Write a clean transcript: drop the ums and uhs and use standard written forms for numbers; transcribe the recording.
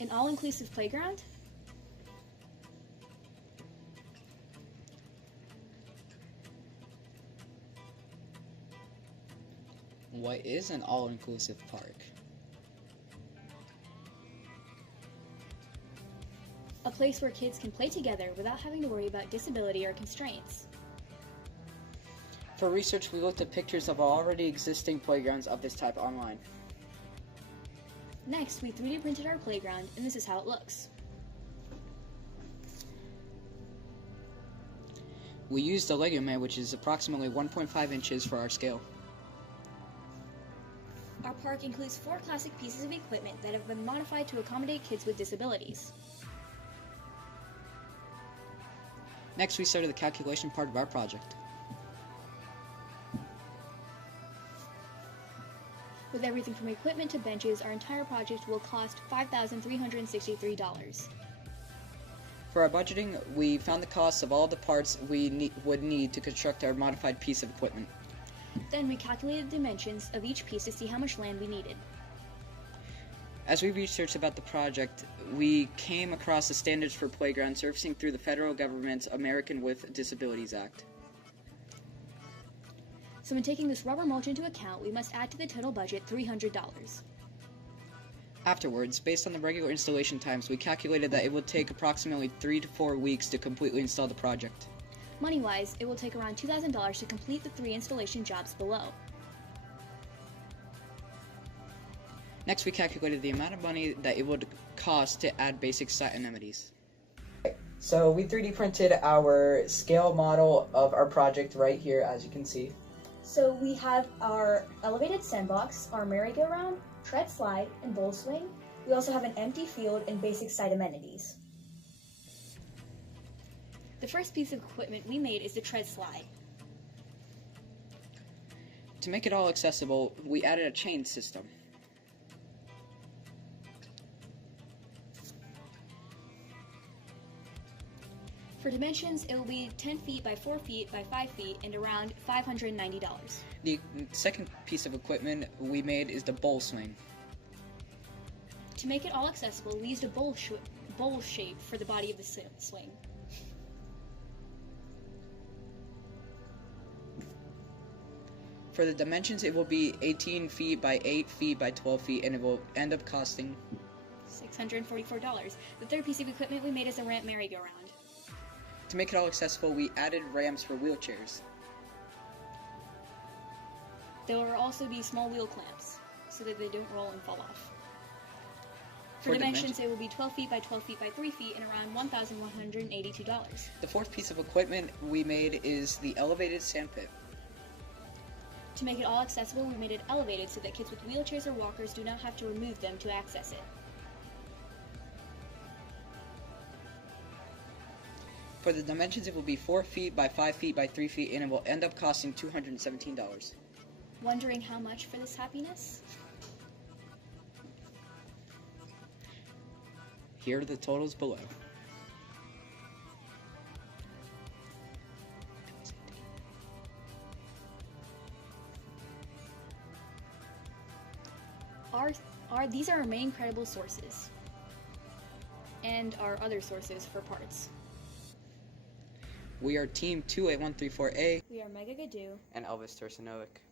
An all-inclusive playground? What is an all-inclusive park? A place where kids can play together without having to worry about disability or constraints. For research, we looked at pictures of already existing playgrounds of this type online. Next, we 3D printed our playground, and this is how it looks. We used a Lego mat, which is approximately 1.5 inches for our scale. Our park includes 4 classic pieces of equipment that have been modified to accommodate kids with disabilities. Next, we started the calculation part of our project. With everything from equipment to benches, our entire project will cost $5,363. For our budgeting, we found the costs of all the parts we would need to construct our modified piece of equipment. Then we calculated the dimensions of each piece to see how much land we needed. As we researched about the project, we came across the standards for playgrounds surfacing through the federal government's American with Disabilities Act. So when taking this rubber mulch into account, we must add to the total budget $300. Afterwards, based on the regular installation times, we calculated that it would take approximately 3 to 4 weeks to completely install the project. Money-wise, it will take around $2,000 to complete the 3 installation jobs below. Next, we calculated the amount of money that it would cost to add basic site amenities. So we 3D printed our scale model of our project right here, as you can see. So we have our elevated sandbox, our merry-go-round, tread slide, and bowl swing. We also have an empty field and basic site amenities. The first piece of equipment we made is the tread slide. To make it all accessible, we added a chain system. For dimensions, it will be 10 feet by 4 feet by 5 feet and around $590. The second piece of equipment we made is the bowl swing. To make it all accessible, we used a bowl shape for the body of the swing. For the dimensions, it will be 18 feet by 8 feet by 12 feet, and it will end up costing $644. The third piece of equipment we made is a ramp merry-go-round. To make it all accessible, we added ramps for wheelchairs. There will also be small wheel clamps so that they don't roll and fall off. For dimensions, it will be 12 feet by 12 feet by 3 feet and around $1,182. The fourth piece of equipment we made is the elevated sandpit. To make it all accessible, we made it elevated so that kids with wheelchairs or walkers do not have to remove them to access it. For the dimensions, it will be 4 feet by 5 feet by 3 feet, and it will end up costing $217. Wondering how much for this happiness? Here are the totals below. These are our main credible sources and our other sources for parts. We are Team 28134A We are Mega Gadoo and Elvis Tursanovic.